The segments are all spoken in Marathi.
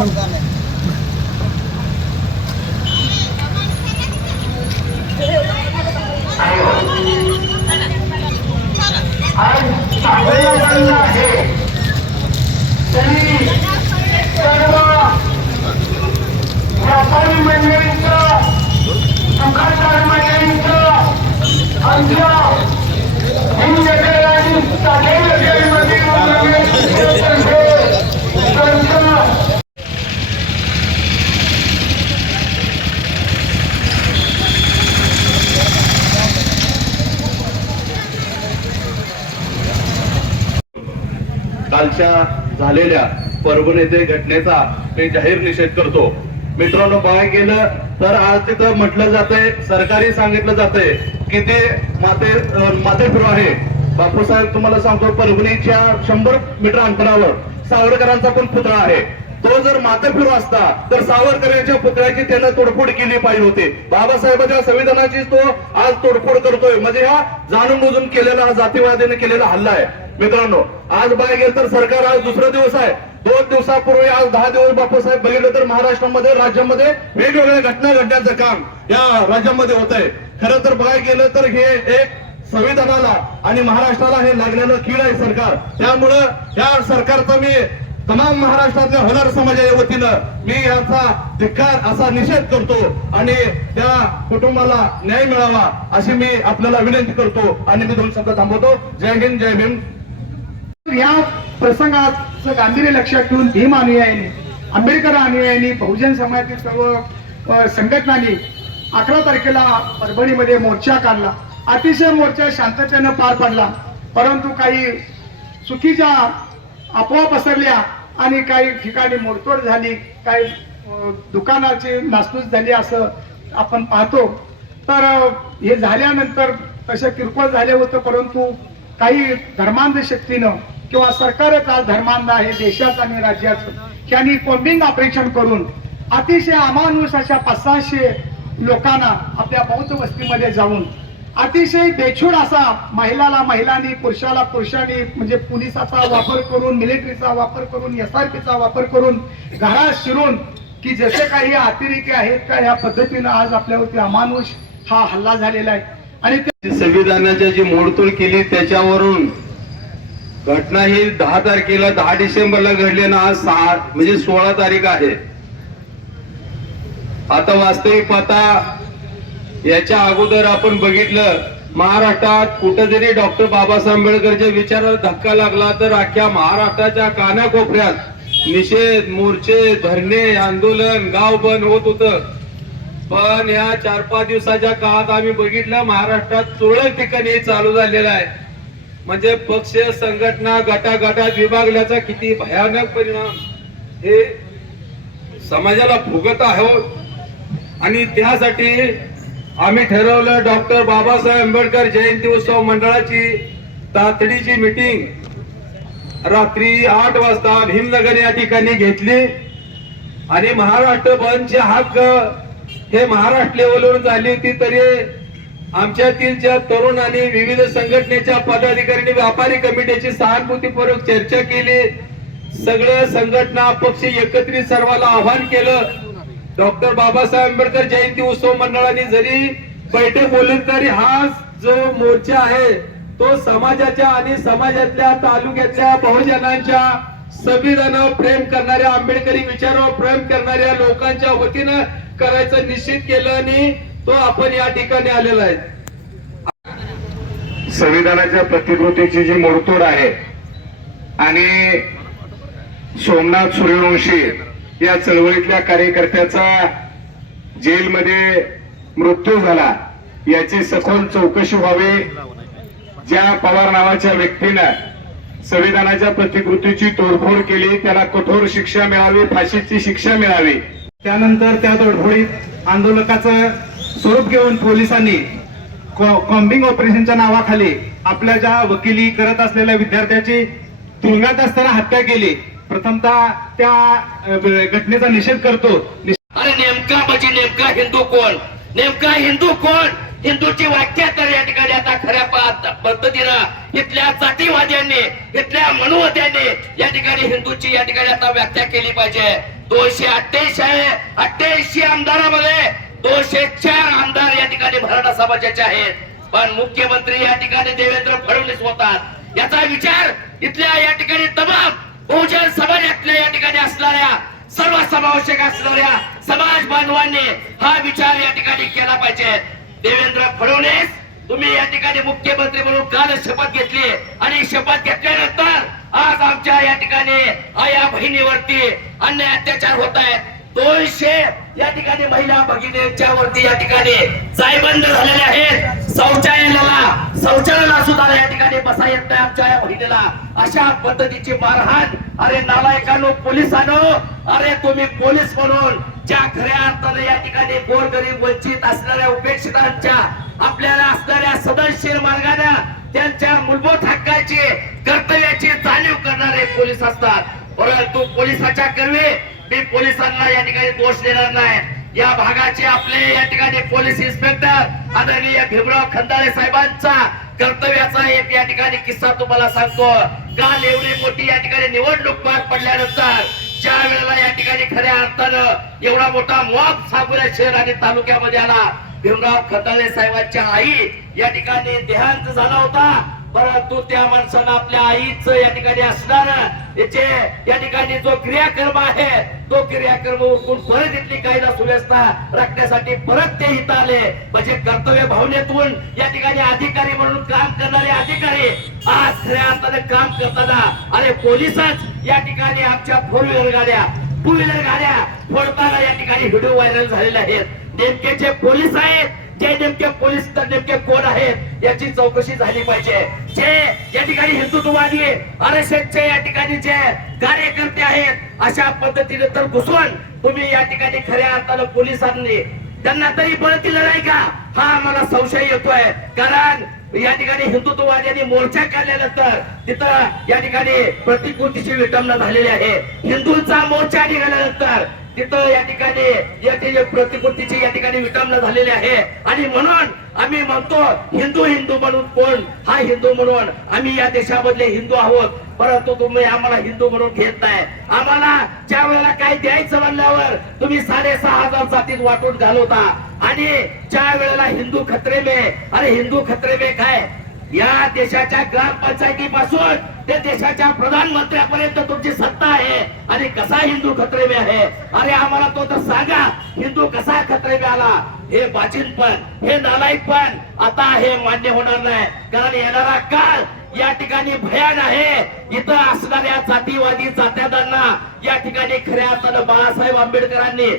आज सांगायला लागलं आहे तरी सर्व व्यापारी मंडळींचं दुकानदार मंडळींचं आमच्या हिंदकडे आणि साठेमध्ये त्यांचं कालच्या झालेल्या परभणी येथे घटनेचा मी जाहीर निषेध करतो. मित्रांनो बघायला गेलं तर आज तिथं म्हटलं जातंय सरकारी सांगितलं जातंय की ते माते अं, आहे. बापूसाहेब तुम्हाला सांगतो परभणीच्या शंभर मीटर अंतरावर सावरकरांचा पण पुतळा आहे. तो जर माथेफिरू असता तर सावरकर यांच्या पुतळ्याची त्यानं तोडफोड केली पाहिजे होती. बाबासाहेबांच्या संविधानाची तो आज तोडफोड करतोय. म्हणजे हा जाणून बुजून केलेला हा जातीवादीने केलेला हल्ला आहे. मित्रांनो आज बाय गेल तर सरकार आज दुसरा दिवस आहे. दोन दिवसापूर्वी आज दहा दिवस बापूसाहेब बघितलं तर महाराष्ट्रामध्ये राज्यामध्ये वेगवेगळ्या घटना घडण्याचं काम या राज्यामध्ये होत आहे खरं तर बघायला गेलं तर हे एक संविधानाला आणि महाराष्ट्राला हे लागलेलं कीड आहे सरकार. त्यामुळं या सरकारचा मी तमाम महाराष्ट्रातल्या होणार समाजाच्या वतीनं मी याचा धिक्कार असा निषेध करतो आणि त्या कुटुंबाला न्याय मिळावा अशी मी आपल्याला विनंती करतो. आणि मी दोन शब्द थांबवतो. जय हिंद जय भीम. या प्रसंगाचं गांभीर्य लक्षात ठेवून भीम अनुयायांनी आंबेडकर अनुयायांनी बहुजन समाजातील सर्व संघटनांनी अकरा तारखेला परभणीमध्ये मोर्चा काढला. अतिशय मोर्चा शांततेनं पार पडला. परंतु काही चुकीच्या अफवा पसरल्या आणि काही ठिकाणी मोडतोड झाली काही दुकानाची नासपूस झाली असं आपण पाहतो. तर हे झाल्यानंतर तसं किरकोळ झाले होतं परंतु काही धर्मांध शक्तीनं किंवा सरकारच आज धर्मांध आहे देशाचं आणि राज्याचं यांनी कोम्बिंग ऑपरेशन करून अतिशय अमानुष अशा पाच सहाशे लोकांना आपल्या बौद्ध वस्तीमध्ये जाऊन अतिशय बेछूड असा महिलाला महिलांनी पुरुषाला पुरुषांनी म्हणजे पोलिसाचा वापर करून मिलिटरीचा वापर करून एस आर पीचा वापर करून घरात शिरून की जसे काही अतिरेकी आहेत का या पद्धतीनं आज आपल्यावरती अमानुष हा हल्ला झालेला आहे. आणि संविधानाच्या जी मोडतोड केली त्याच्यावरून घटना ही दहा तारखेला दहा डिसेंबरला घडली ना आज सहा म्हणजे सोळा तारीख आहे. आता वास्तविक पाहता याच्या अगोदर आपण बघितलं महाराष्ट्रात कुठेतरी डॉक्टर बाबासाहेब आंबेडकरच्या विचाराला धक्का लागला तर अख्ख्या महाराष्ट्राच्या कानाकोपऱ्यात निषेध मोर्चे धरणे आंदोलन गाव बंद होत होतं. पण या चार पाच दिवसाच्या काळात आम्ही बघितलं महाराष्ट्रात तुरळक ठिकाणी चालू झालेलं आहे. म्हणजे पक्ष संघटना गटागटात विभागल्याचा किती भयानक परिणाम. हे समाजाला भोगत आहोत. आणि त्यासाठी आम्ही ठरवलं डॉक्टर बाबासाहेब आंबेडकर जयंती उत्सव मंडळाची तातडीची मीटिंग रात्री आठ वाजता भीमनगर या ठिकाणी घेतली. आणि महाराष्ट्र बंदचे हक्क हे महाराष्ट्र लेवलवरून झाली होती तरी आमच्यातील ज्या तरुणांनी विविध संघटनेच्या पदाधिकाऱ्यांनी व्यापारी कमिटीची सहानुभूतीपूर्वक चर्चा केली. सगळ्या संघटना पक्ष एकत्रित सर्वांना आवाहन केलं. डॉक्टर बाबासाहेब आंबेडकर जयंती उत्सव मंडळाने जरी बैठक बोलली तरी हा जो मोर्चा आहे तो समाजाच्या आणि समाजातल्या तालुक्यातल्या बहुजनांच्या संविधानावर प्रेम करणाऱ्या आंबेडकरी विचारावर प्रेम करणाऱ्या लोकांच्या वतीनं करायचं निश्चित केलं आणि तो आपण या ठिकाणी आलेला आहे. संविधानाच्या प्रतिकृतीची जी मोडतोड आहे आणि सोमनाथ सूर्यवंशी या चळवळीतल्या कार्यकर्त्याचा जेलमध्ये मृत्यू झाला याची सखोल चौकशी व्हावी ज्या पवार नावाच्या व्यक्तीनं संविधानाच्या प्रतिकृतीची तोडफोड केली त्याला कठोर शिक्षा मिळावी फाशीची शिक्षा मिळावी. त्यानंतर त्या तोडफोडीत आंदोलकाचं स्वरूप घेऊन पोलिसांनी कॉम्बिंग ऑपरेशनच्या नावाखाली आपल्या ज्या वकिली करत असलेल्या विद्यार्थ्याची तुरुंगात असताना हत्या केली. प्रथमतः त्या घटनेचा निषेध करतो. अरे नेमका म्हणजे नेमका हिंदू कोण? नेमका हिंदू कोण? हिंदूची व्याख्या तर या ठिकाणी आता खऱ्या पद्धतीनं इथल्या जातीवाद्यांनी इथल्या मनुवाद्यांनी या ठिकाणी हिंदूची या ठिकाणी आता व्याख्या केली पाहिजे. दोनशे अठ्ठ्याऐंशी आहे. अठ्ठ्याऐंशी आमदारामध्ये दोनशे चार आमदार या ठिकाणी मराठा समाजाचे आहेत. पण मुख्यमंत्री या ठिकाणी देवेंद्र फडणवीस होतात. याचा विचार इथल्या या ठिकाणी तमाम बहुजन समाजातल्या या ठिकाणी असणाऱ्या सर्व समावेशक असणाऱ्या समाज बांधवांनी हा विचार या ठिकाणी केला पाहिजे. देवेंद्र फडणवीस तुम्ही या ठिकाणी मुख्यमंत्री म्हणून काल शपथ घेतली आणि शपथ घेतल्यानंतर आज आमच्या या ठिकाणी आया बहिणीवरती अन्याय अत्याचार होत आहेत. दोनशे या ठिकाणी महिला भगिनींच्या वरती या ठिकाणी जायबंद झालेले आहेत. शौचालयाला शौचालयाला सुद्धा या ठिकाणी बसा येत नाही आमच्या या बहिणीला. अशा पद्धतीची मारहाण. अरे नालायकानो पोलिसांनो अरे तुम्ही पोलीस म्हणून ज्या खऱ्या अर्थाने या ठिकाणी गोरगरीब वंचित असणाऱ्या उपेक्षितांच्या आपल्याला असणाऱ्या सदनशील मार्गाने त्यांच्या मूलभूत हक्काची कर्तव्याची जाणीव करणारे पोलीस असतात. परंतु पोलिसाच्या कर्वे मी पोलिसांना या ठिकाणी दोष देणार नाही. या भागाचे आपले या ठिकाणी पोलीस इन्स्पेक्टर आदरणीय भीमराव खंदारे साहेबांचा कर्तव्याचा एक या ठिकाणी किस्सा तुम्हाला सांगतो. काल एवढी मोठी या ठिकाणी निवडणूक पार पडल्यानंतर ज्या वेळेला या ठिकाणी खऱ्या अर्थानं एवढा मोठा मॉब सापुरा शहर आणि तालुक्यामध्ये आला भीमराव खताळे साहेबांच्या आई या ठिकाणी देहांत झाला होता. परंतु त्या माणसानं आपल्या आईच या ठिकाणी असणार याचे या ठिकाणी जो क्रियाकर्म आहे तो क्रियाक्रम उरकून परत इथली कायदा सुव्यवस्था राखण्यासाठी परत ते इथं आले. म्हणजे कर्तव्य भावनेतून या ठिकाणी अधिकारी म्हणून काम करणारे अधिकारी आज खऱ्या अर्थाने काम करताना अरे पोलिसच या ठिकाणी आमच्या फोर व्हीलर गाड्या टू व्हीलर गाड्या फोडताना या ठिकाणी व्हिडिओ व्हायरल झालेले आहेत. नेमके जे पोलीस आहेत जे नेमके पोलीस तर नेमके कोण आहेत याची चौकशी झाली पाहिजे. जे या ठिकाणी हिंदुत्ववादी आरएसएसचे या ठिकाणी जे कार्यकर्ते आहेत अशा पद्धतीने तर घुसून तुम्ही या ठिकाणी खऱ्या अर्थानं पोलिसांनी त्यांना तरी बळ दिलं नाही का? हा आम्हाला संशय येतोय. कारण या ठिकाणी हिंदुत्ववाद्यांनी मोर्चा काढल्यानंतर तिथं या ठिकाणी प्रतिकृतीची विटंबना झालेली आहे. हिंदूंचा मोर्चा निघाल्यानंतर तिथं या ठिकाणी याची ठिकाणी प्रतिकृतीची या ठिकाणी विटंबना झालेली आहे. आणि म्हणून आम्ही म्हणतो हिंदू हिंदू म्हणून कोण? हा हिंदू म्हणून आम्ही या देशामधले हिंदू आहोत. परंतु तुम्ही आम्हाला हिंदू म्हणून घेत नाही. आम्हाला ज्या वेळेला काय द्यायचं म्हणल्यावर तुम्ही साडेसहा हजार जातीत वाटून घालवता. आणि ज्या वेळेला हिंदू खत्रे मे अरे हिंदू खत्रे मे काय? या देशाच्या ग्रामपंचायतीपासून त्या देशाच्या प्रधानमंत्र्यापर्यंत तुमची सत्ता आहे. आणि कसा हिंदू खत्रे में आहे? अरे आम्हाला तो तर सांगा हिंदू कसा खत्रे में आला? हे बाचिनपण हे नालायकपण आता हे मान्य होणार नाही. कारण येणारा काळ या ठिकाणी भयान आहे. इथं असणाऱ्या जातीवादी जात्यादांना या ठिकाणी खऱ्या अर्थानं बाळासाहेब आंबेडकरांनी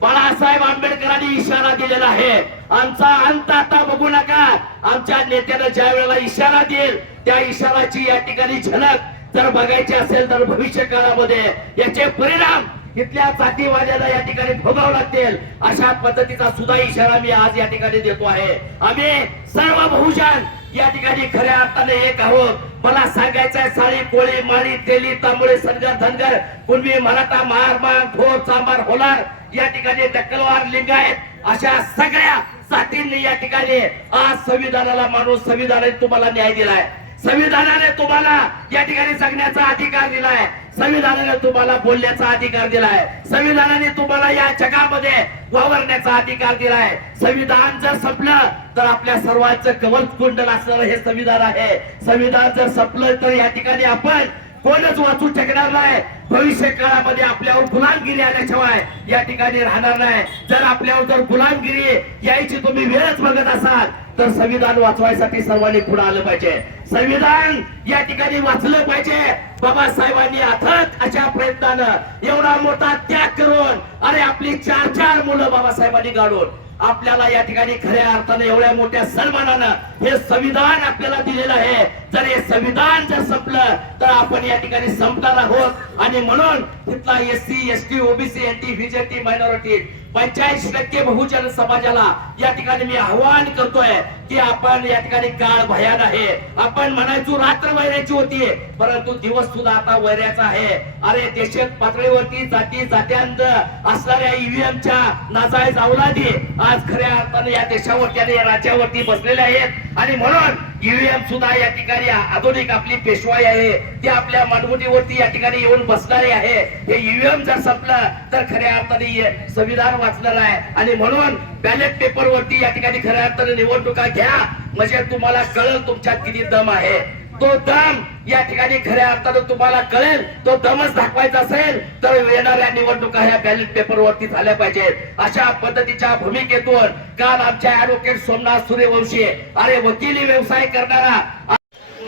बाळासाहेब आंबेडकरांनी इशारा दिलेला आहे. आमचा अंत आता बघू नका. आमच्या नेत्यानं ज्या वेळेला इशारा देईल त्या इशाराची या ठिकाणी झलक जर बघायची असेल तर भविष्य काळामध्ये याचे परिणाम इथल्या जातीवाद्याला या ठिकाणी भोगावं लागतील. अशा पद्धतीचा सुद्धा इशारा मी आज या ठिकाणी देतो आहे. आम्ही सर्व बहुजन या ठिकाणी खऱ्या अर्थाने एक आहोत. मला सांगायचंय साळी कोळी माळी तेली तांबळे सनगर धनगर कुणबी मराठा महारमान थोर चांबार होलार या ठिकाणी दक्कलवार लिंगायत अशा सगळ्या जातींनी या ठिकाणी आज संविधानाला माणूस संविधानाने तुम्हाला न्याय दिलाय. संविधानाने तुम्हाला या ठिकाणी जगण्याचा अधिकार दिलाय. संविधानाने तुम्हाला बोलण्याचा अधिकार दिलाय. संविधानाने तुम्हाला या जगामध्ये वावरण्याचा अधिकार दिलाय. संविधान जर संपलं तर आपल्या सर्वांचं कवच कुंडल असणारं हे संविधान आहे. संविधान जर संपलं तर या ठिकाणी आपण कोणच वाचू शकणार नाही. भविष्य काळामध्ये आपल्यावर गुलामगिरी आल्याशिवाय या ठिकाणी राहणार नाही. जर आपल्यावर जर गुलामगिरी यायची तुम्ही वेळच बघत असाल तर संविधान वाचवायसाठी सर्वांनी पुढे आलं पाहिजे. संविधान या ठिकाणी वाचलं पाहिजे. बाबासाहेबांनी अथक अशा प्रयत्नानं एवढा मोठा त्याग करून अरे आपली चार चार मुलं बाबासाहेबांनी गाडून आपल्याला या ठिकाणी खऱ्या अर्थाने एवढ्या मोठ्या सन्मानानं हे संविधान आपल्याला दिलेलं आहे. जर हे संविधान जर संपलं तर आपण या ठिकाणी संपणार आहोत. आणि म्हणून तिथला S C S T OBC N T BJT minority पंच्याऐंशी टक्के बहुजन समाजाला या ठिकाणी मी आव्हान करतोय की आपण या ठिकाणी काळ भयान आहे. आपण म्हणायचो रात्र वैऱ्याची होती परंतु दिवस सुद्धा आता वैऱ्याचा आहे. अरे देशात पातळीवरती जाती जात्यांत असणाऱ्या ईव्हीएमच्या नाजायज अवलादी आज खऱ्या अर्थाने या देशावरती आणि या राज्यावरती बसलेल्या आहेत. आणि म्हणून ईव्हीएम सुद्धा या ठिकाणी आधुनिक आपली पेशवाई आहे ती आपल्या मानवटीवरती या ठिकाणी येऊन बसणारी आहे. हे ईव्हीएम जर संपलं तर खऱ्या अर्थाने संविधान वाचणार आहे. आणि म्हणून बॅलेट पेपर वरती या ठिकाणी खऱ्या अर्थाने निवडणुका घ्या. म्हणजे तुम्हाला कळल तुमच्यात किती दम आहे. तो दम या ठिकाणी खऱ्या अर्थानं तुम्हाला कळेल. तो दमच दाखवायचा असेल तर येणाऱ्या निवडणुका ह्या बॅलेट पेपर वरती झाल्या पाहिजेत. अशा पद्धतीच्या भूमिकेतून काल आमच्या ऍडव्होकेट सोमनाथ सूर्यवंशी अरे वकिली व्यवसाय करणारा.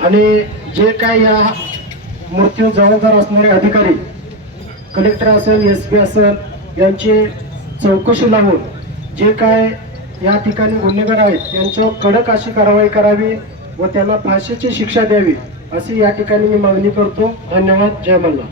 आणि जे काय या मृत्यू जबाबदार असणारे अधिकारी कलेक्टर असेल एस पी असेल यांची चौकशी लावून जे काय या ठिकाणी गुन्हेगार आहेत यांच्यावर कडक अशी कारवाई करावी व त्याला फाशीची शिक्षा द्यावी अशी या ठिकाणी मी मागणी करतो. धन्यवाद. जय मल्हार.